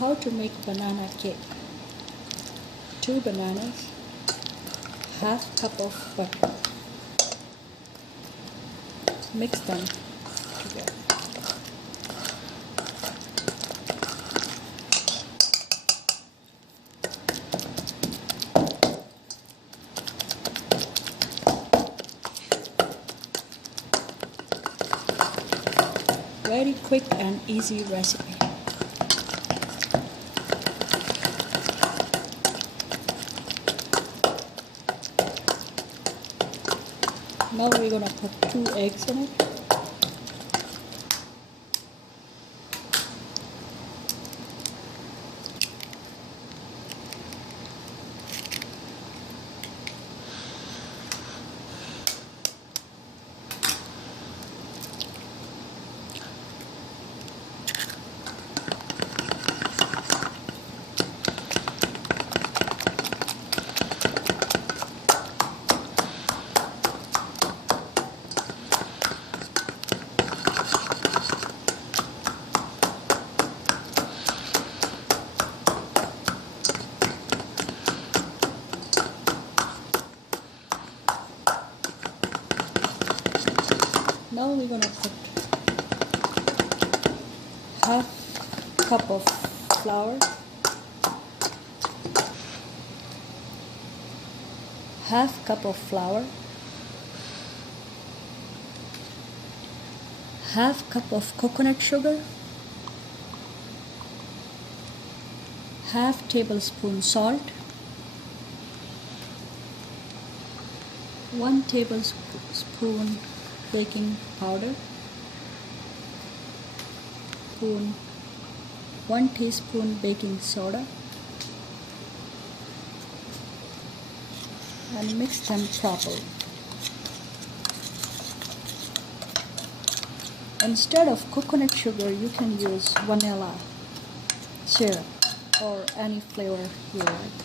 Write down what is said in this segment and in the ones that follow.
How to make banana cake. 2 bananas, half cup of butter. Mix them together. Very quick and easy recipe. Now we're going to put 2 eggs in it. Now we're going to put half cup of flour, half cup of flour, half cup of coconut sugar, half tablespoon salt, 1 tablespoon baking powder, 1 teaspoon baking soda, and mix them properly. Instead of coconut sugar, you can use vanilla syrup or any flavor you like.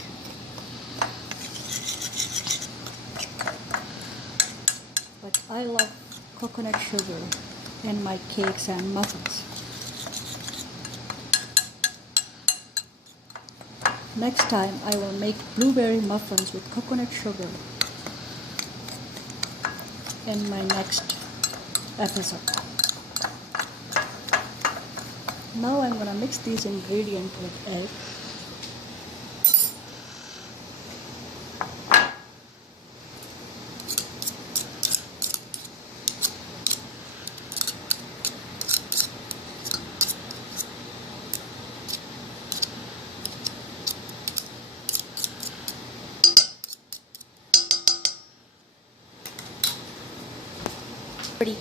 But I love coconut sugar in my cakes and muffins. Next time I will make blueberry muffins with coconut sugar in my next episode. Now I'm going to mix these ingredients with egg. Pretty.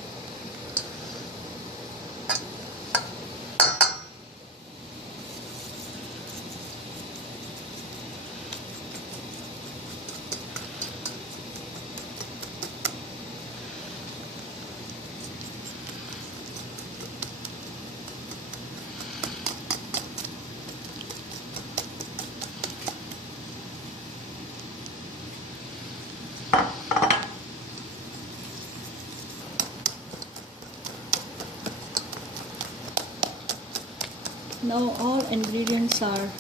Now all ingredients are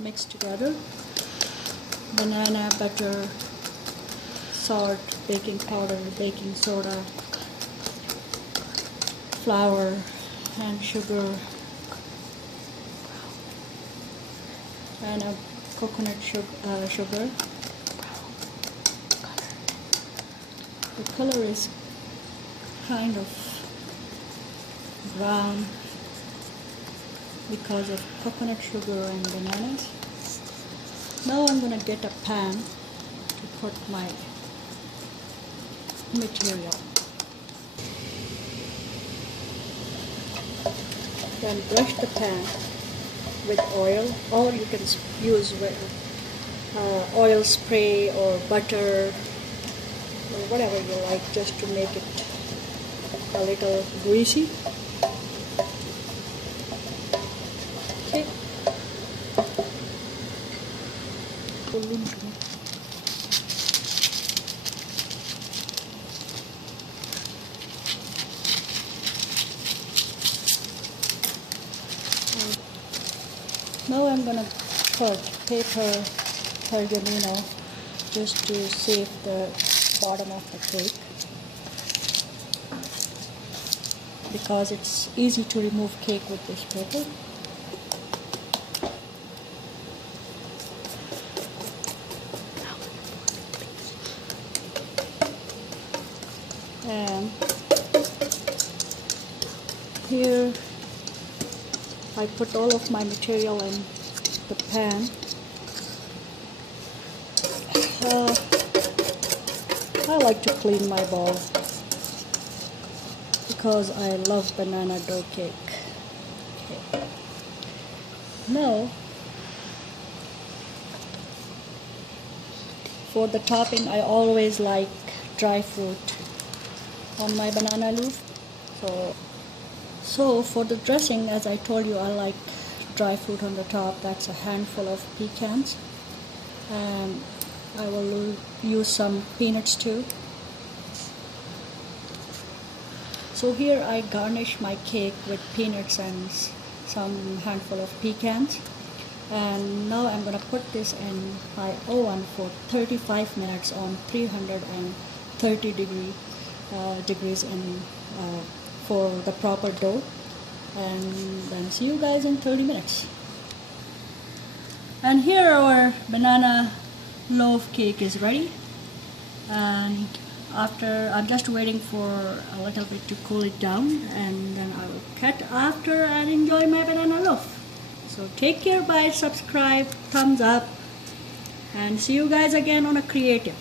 mixed together. Banana, butter, salt, baking powder, baking soda, flour and sugar, and a coconut sugar. The color is kind of brown because of coconut sugar and bananas. Now I'm going to get a pan to put my material. Then brush the pan with oil, or you can use oil spray or butter or whatever you like, just to make it a little greasy. Okay. Now I'm gonna put paper pergamino just to save the bottom of the cake, because it's easy to remove cake with this paper. And here I put all of my material in the pan. I like to clean my bowl because I love banana dough cake. Okay. Now, for the topping, I always like dry fruit on my banana leaf. So for the dressing, as I told you, I like dry fruit on the top. That's a handful of pecans, and I will use some peanuts too. So here I garnish my cake with peanuts and some handful of pecans. And now I'm going to put this in my oven for 35 minutes on 330 degrees for the proper dough. And then see you guys in 30 minutes. And here our banana loaf cake is ready. And after, I'm just waiting for a little bit to cool it down, and then I will cut after and enjoy my banana loaf. So take care, bye, subscribe, thumbs up, and see you guys again on a creative.